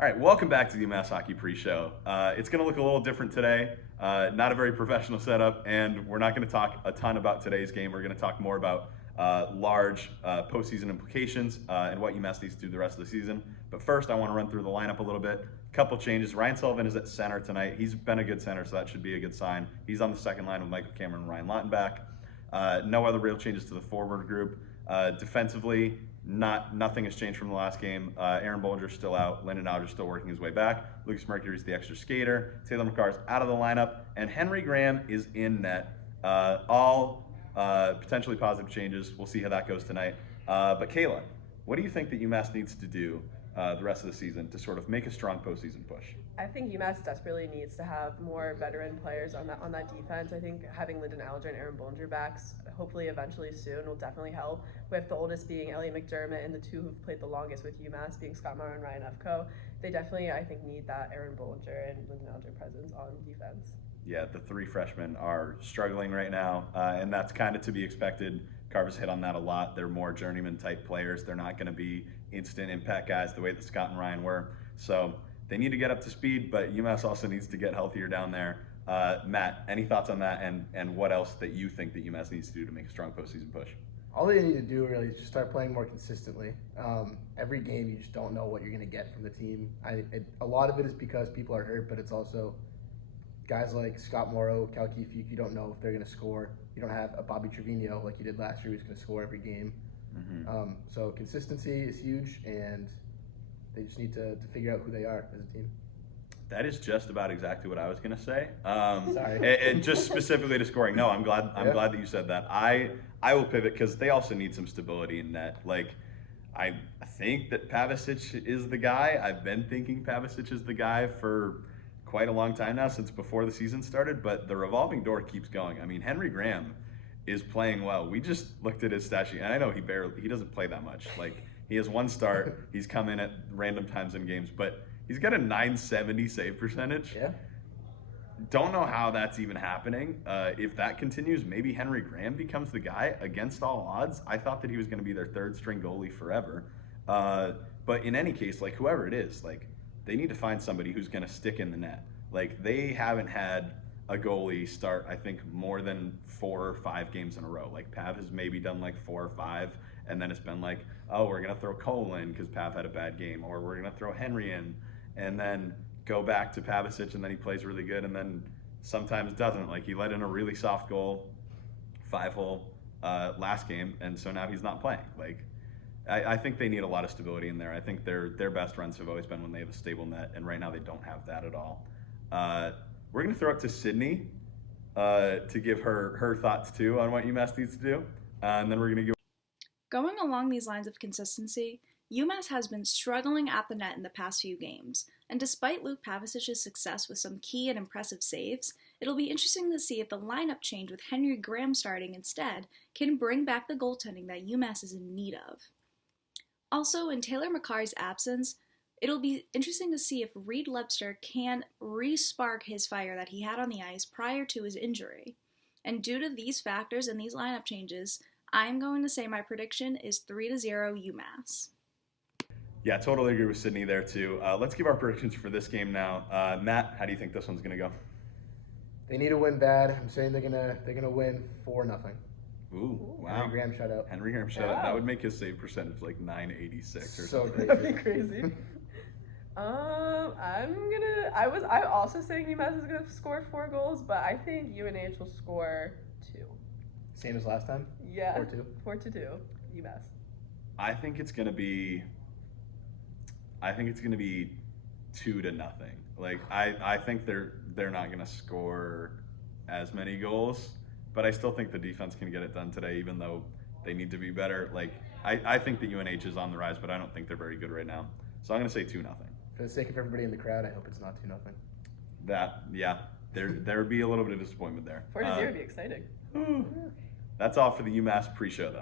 All right, welcome back to the UMass Hockey Pre-Show. It's going to look a little different today. Not a very professional setup, and we're not going to talk a ton about today's game. We're going to talk more about large postseason implications and what UMass needs to do the rest of the season. But first, I want to run through the lineup a little bit. Couple changes. Ryan Sullivan is at center tonight. He's been a good center, so that should be a good sign. He's on the second line with Michael Cameron and Ryan Lautenbach. No other real changes to the forward group. Defensively, nothing has changed from the last game. Aaron Bollinger's still out. Lyndon Alger's still working his way back. Lucas Mercury's the extra skater. Taylor McCarr's out of the lineup, and Henry Graham is in net. All potentially positive changes. We'll see how that goes tonight. But Kayla, what do you think that UMass needs to do the rest of the season to sort of make a strong postseason push? I think UMass desperately needs to have more veteran players on that defense. I think having Lyndon Alger and Aaron Bollinger backs, hopefully eventually soon, will definitely help. With the oldest being Elliot McDermott and the two who've played the longest with UMass being Scott Morrow and Ryan Ufko, they definitely, I think, need that Aaron Bollinger and Lyndon Alger presence on defense. Yeah, the three freshmen are struggling right now, and that's kind of to be expected. Carver's hit on that a lot. They're more journeyman type players. They're not going to be instant impact guys the way that Scott and Ryan were. So they need to get up to speed, but UMass also needs to get healthier down there. Matt, any thoughts on that, and what else that you think that UMass needs to do to make a strong postseason push? All they need to do really is just start playing more consistently. Every game, you just don't know what you're going to get from the team. A lot of it is because people are hurt, but it's also guys like Scott Morrow, Cal Keefe, you don't know if they're going to score. You don't have a Bobby Trevino like you did last year who's going to score every game. Mm-hmm. So consistency is huge, and they just need to figure out who they are as a team. That is just about exactly what I was going to say. Sorry. And just specifically to scoring. No, I'm glad that you said that. I will pivot because they also need some stability in net. Like, I think that Pavicic is the guy. I've been thinking Pavicic is the guy for quite a long time now, since before the season started, but the revolving door keeps going. I mean, Henry Graham is playing well. We just looked at his stat sheet, and I know he doesn't play that much. Like, he has one start, he's come in at random times in games, but he's got a .970 save percentage. Yeah. Don't know how that's even happening. If that continues, maybe Henry Graham becomes the guy against all odds. I thought that he was going to be their third string goalie forever. But in any case, like, whoever it is, like, they need to find somebody who's going to stick in the net. Like, they haven't had a goalie start, I think, more than 4 or 5 games in a row. Like, Pav has maybe done like 4 or 5, and then it's been like, oh, we're going to throw Cole in because Pav had a bad game, or we're going to throw Henry in, and then go back to Pavicic, and then he plays really good, and then sometimes doesn't. Like, he let in a really soft goal, 5-hole last game, and so now he's not playing. Like, I think they need a lot of stability in there. I think their best runs have always been when they have a stable net, and right now they don't have that at all. We're going to throw it to Sydney to give her thoughts, too, on what UMass needs to do, and then we're going to give. Going along these lines of consistency, UMass has been struggling at the net in the past few games, and despite Luke Pavicic's success with some key and impressive saves, it'll be interesting to see if the lineup change with Henry Graham starting instead can bring back the goaltending that UMass is in need of. Also, in Taylor McCarr's absence, it'll be interesting to see if Reed Lebster can re-spark his fire that he had on the ice prior to his injury. And due to these factors and these lineup changes, I'm going to say my prediction is 3-0 UMass. Yeah, totally agree with Sydney there too. Let's give our predictions for this game now. Matt, how do you think this one's going to go? They need to win bad. I'm saying they're gonna win 4-0. Ooh, wow. Henry Graham shutout. Henry Graham shutout. Wow. That would make his save percentage like .986 or so something. That'd be crazy. I'm also saying UMass is gonna score 4 goals, but I think UNH will score 2. Same as last time? Yeah. 4-2. 4-2, UMass. I think it's gonna be 2-0. Like, I think they're not gonna score as many goals, but I still think the defense can get it done today, even though they need to be better. Like, I think that UNH is on the rise, but I don't think they're very good right now. So I'm gonna say 2-0. For the sake of everybody in the crowd, I hope it's not 2-0. There would be a little bit of disappointment there. 4-0 would be exciting. That's all for the UMass pre-show, though.